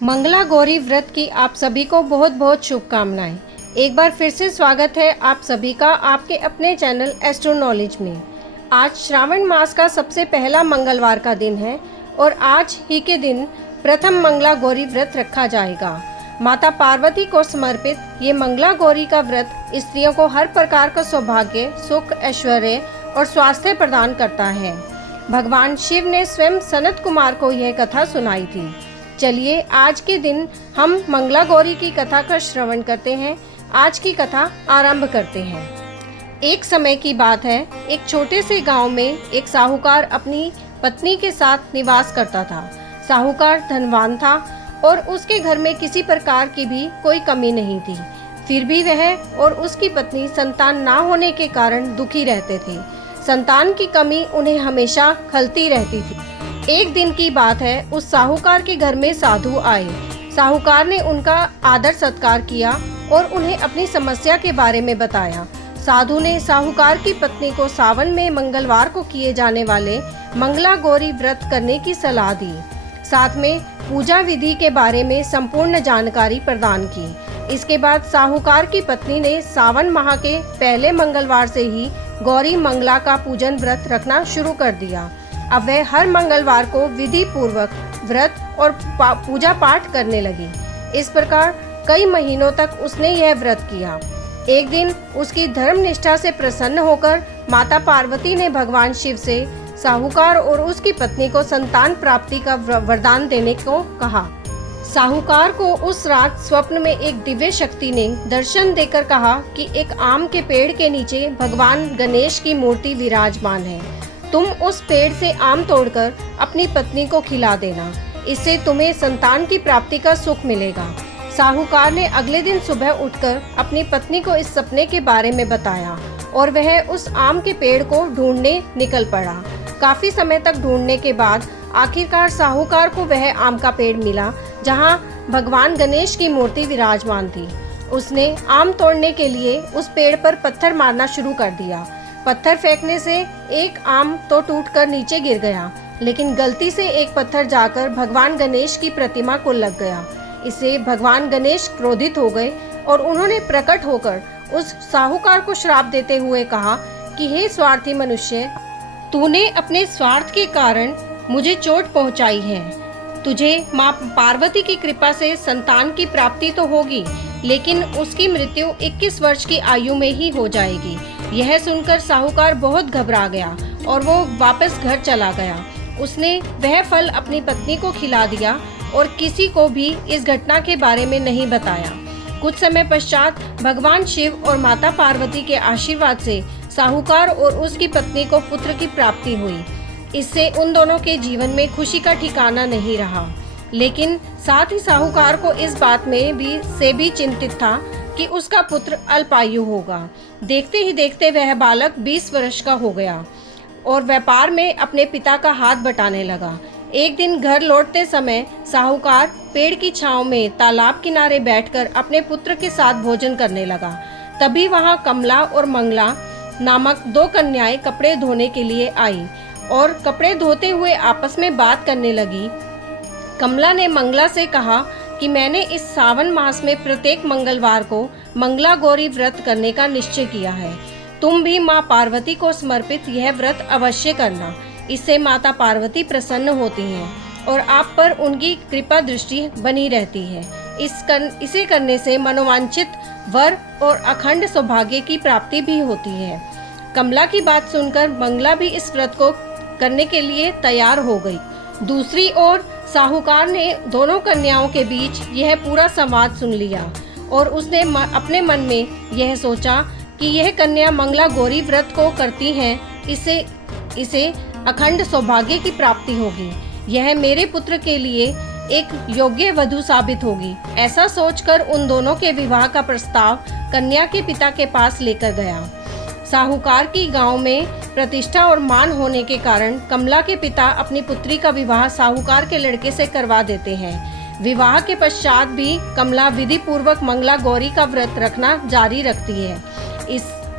मंगला गौरी व्रत की आप सभी को बहुत बहुत शुभकामनाएं। एक बार फिर से स्वागत है आप सभी का आपके अपने चैनल एस्ट्रो नॉलेज में। आज श्रावण मास का सबसे पहला मंगलवार का दिन है और आज ही के दिन प्रथम मंगला गौरी व्रत रखा जाएगा। माता पार्वती को समर्पित ये मंगला गौरी का व्रत स्त्रियों को हर प्रकार का सौभाग्य, सुख, ऐश्वर्य और स्वास्थ्य प्रदान करता है। भगवान शिव ने स्वयं सनत कुमार को यह कथा सुनाई थी। चलिए आज के दिन हम मंगला गौरी की कथा का श्रवण करते हैं। आज की कथा आरंभ करते हैं। एक समय की बात है, एक छोटे से गांव में एक साहूकार अपनी पत्नी के साथ निवास करता था। साहूकार धनवान था और उसके घर में किसी प्रकार की भी कोई कमी नहीं थी। फिर भी वह और उसकी पत्नी संतान ना होने के कारण दुखी रहते थे। संतान की कमी उन्हें हमेशा खलती रहती थी। एक दिन की बात है, उस साहूकार के घर में साधु आए। साहूकार ने उनका आदर सत्कार किया और उन्हें अपनी समस्या के बारे में बताया। साधु ने साहूकार की पत्नी को सावन में मंगलवार को किए जाने वाले मंगला गौरी व्रत करने की सलाह दी। साथ में पूजा विधि के बारे में संपूर्ण जानकारी प्रदान की। इसके बाद साहूकार की पत्नी ने सावन माह के पहले मंगलवार से ही गौरी मंगला का पूजन व्रत रखना शुरू कर दिया। अब वह हर मंगलवार को विधि पूर्वक व्रत और पूजा पाठ करने लगी। इस प्रकार कई महीनों तक उसने यह व्रत किया। एक दिन उसकी धर्म निष्ठा से प्रसन्न होकर माता पार्वती ने भगवान शिव से साहूकार और उसकी पत्नी को संतान प्राप्ति का वरदान देने को कहा। साहूकार को उस रात स्वप्न में एक दिव्य शक्ति ने दर्शन देकर कहा कि एक आम के पेड़ के नीचे भगवान गणेश की मूर्ति विराजमान है। तुम उस पेड़ से आम तोड़कर अपनी पत्नी को खिला देना, इससे तुम्हें संतान की प्राप्ति का सुख मिलेगा। साहूकार ने अगले दिन सुबह उठकर अपनी पत्नी को इस सपने के बारे में बताया और वह उस आम के पेड़ को ढूंढने निकल पड़ा। काफी समय तक ढूंढने के बाद आखिरकार साहूकार को वह आम का पेड़ मिला जहां भगवान गणेश की मूर्ति विराजमान थी। उसने आम तोड़ने के लिए उस पेड़ पर पत्थर मारना शुरू कर दिया। पत्थर फेंकने से एक आम तो टूटकर नीचे गिर गया, लेकिन गलती से एक पत्थर जाकर भगवान गणेश की प्रतिमा को लग गया। इससे भगवान गणेश क्रोधित हो गए और उन्होंने प्रकट होकर उस साहूकार को श्राप देते हुए कहा कि हे स्वार्थी मनुष्य, तूने अपने स्वार्थ के कारण मुझे चोट पहुंचाई है। तुझे माँ पार्वती की कृपा से संतान की प्राप्ति तो होगी, लेकिन उसकी मृत्यु 21 वर्ष की आयु में ही हो जाएगी। यह सुनकर साहूकार बहुत घबरा गया और वो वापस घर चला गया। उसने वह फल अपनी पत्नी को खिला दिया और किसी को भी इस घटना के बारे में नहीं बताया। कुछ समय पश्चात भगवान शिव और माता पार्वती के आशीर्वाद से साहूकार और उसकी पत्नी को पुत्र की प्राप्ति हुई। इससे उन दोनों के जीवन में खुशी का ठिकाना नहीं रहा, लेकिन साथ ही साहूकार को इस बात में भी चिंतित था कि उसका पुत्र अल्पायु होगा। देखते ही देखते वह बालक 20 वर्ष का हो गया और व्यापार में अपने पिता का हाथ बटाने लगा। एक दिन घर लौटते समय साहूकार पेड़ की छांव में तालाब किनारे बैठकर अपने पुत्र के साथ भोजन करने लगा। तभी वहां कमला और मंगला नामक 2 कन्याएं कपड़े धोने के लिए आई और कपड़े धोते हुए आपस में बात करने लगी। कमला ने मंगला से कहा कि मैंने इस सावन मास में प्रत्येक मंगलवार को मंगला गौरी व्रत करने का निश्चय किया है। तुम भी माँ पार्वती को समर्पित यह व्रत अवश्य करना। इससे माता पार्वती प्रसन्न होती हैं और आप पर उनकी कृपा दृष्टि बनी रहती है। इसे करने से मनोवांछित वर और अखंड सौभाग्य की प्राप्ति भी होती है। कमला की बात सुनकर मंगला भी इस व्रत को करने के लिए तैयार हो गई। दूसरी ओर साहूकार ने दोनों कन्याओं के बीच यह पूरा संवाद सुन लिया और उसने अपने मन में यह सोचा कि यह कन्या मंगला गौरी व्रत को करती हैं, इसे अखंड सौभाग्य की प्राप्ति होगी। यह मेरे पुत्र के लिए एक योग्य वधू साबित होगी। ऐसा सोचकर उन दोनों के विवाह का प्रस्ताव कन्या के पिता के पास लेकर गया। साहूकार की गांव में प्रतिष्ठा और मान होने के कारण कमला के पिता अपनी पुत्री का विवाह साहूकार के लड़के से करवा देते हैं। विवाह के पश्चात भी कमला विधि पूर्वक मंगला गौरी का व्रत रखना जारी रखती है।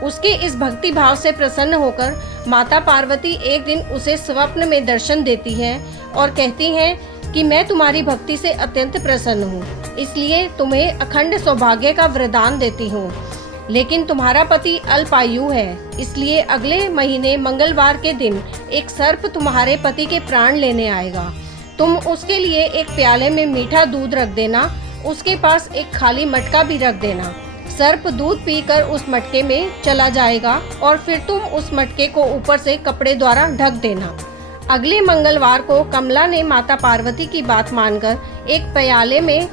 उसके इस भक्ति भाव से प्रसन्न होकर माता पार्वती एक दिन उसे स्वप्न में दर्शन देती है और कहती हैं कि मैं तुम्हारी भक्ति से अत्यंत प्रसन्न हूँ, इसलिए तुम्हें अखंड सौभाग्य का वरदान देती हूँ। लेकिन तुम्हारा पति अल्पायु है, इसलिए अगले महीने मंगलवार के दिन एक सर्प तुम्हारे पति के प्राण लेने आएगा। तुम उसके लिए एक प्याले में मीठा दूध रख देना, उसके पास एक खाली मटका भी रख देना। सर्प दूध पीकर उस मटके में चला जाएगा और फिर तुम उस मटके को ऊपर से कपड़े द्वारा ढक देना। अगले मंगलवार को कमला ने माता पार्वती की बात मानकर एक प्याले में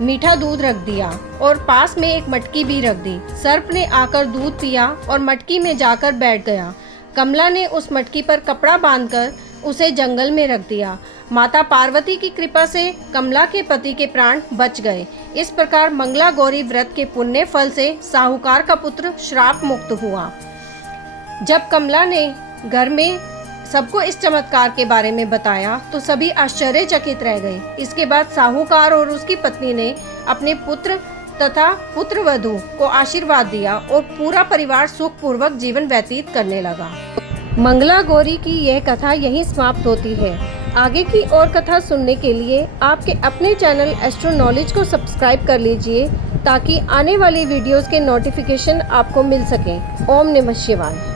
मीठा दूध रख दिया और पास में एक मटकी भी रख दी। सर्प ने आकर दूध पिया और मटकी में जाकर बैठ गया। कमला ने उस मटकी पर कपड़ा बांधकर उसे जंगल में रख दिया। माता पार्वती की कृपा से कमला के पति के प्राण बच गए। इस प्रकार मंगला गौरी व्रत के पुण्य फल से साहूकार का पुत्र श्राप मुक्त हुआ। जब कमला ने घर में सबको इस चमत्कार के बारे में बताया तो सभी आश्चर्यचकित रह गए। इसके बाद साहूकार और उसकी पत्नी ने अपने पुत्र तथा पुत्रवधू को आशीर्वाद दिया और पूरा परिवार सुखपूर्वक जीवन व्यतीत करने लगा। मंगला गौरी की यह कथा यहीं समाप्त होती है। आगे की और कथा सुनने के लिए आपके अपने चैनल एस्ट्रो नॉलेज को सब्सक्राइब कर लीजिए ताकि आने वाली वीडियोस के नोटिफिकेशन आपको मिल सकें। ओम नमः शिवाय।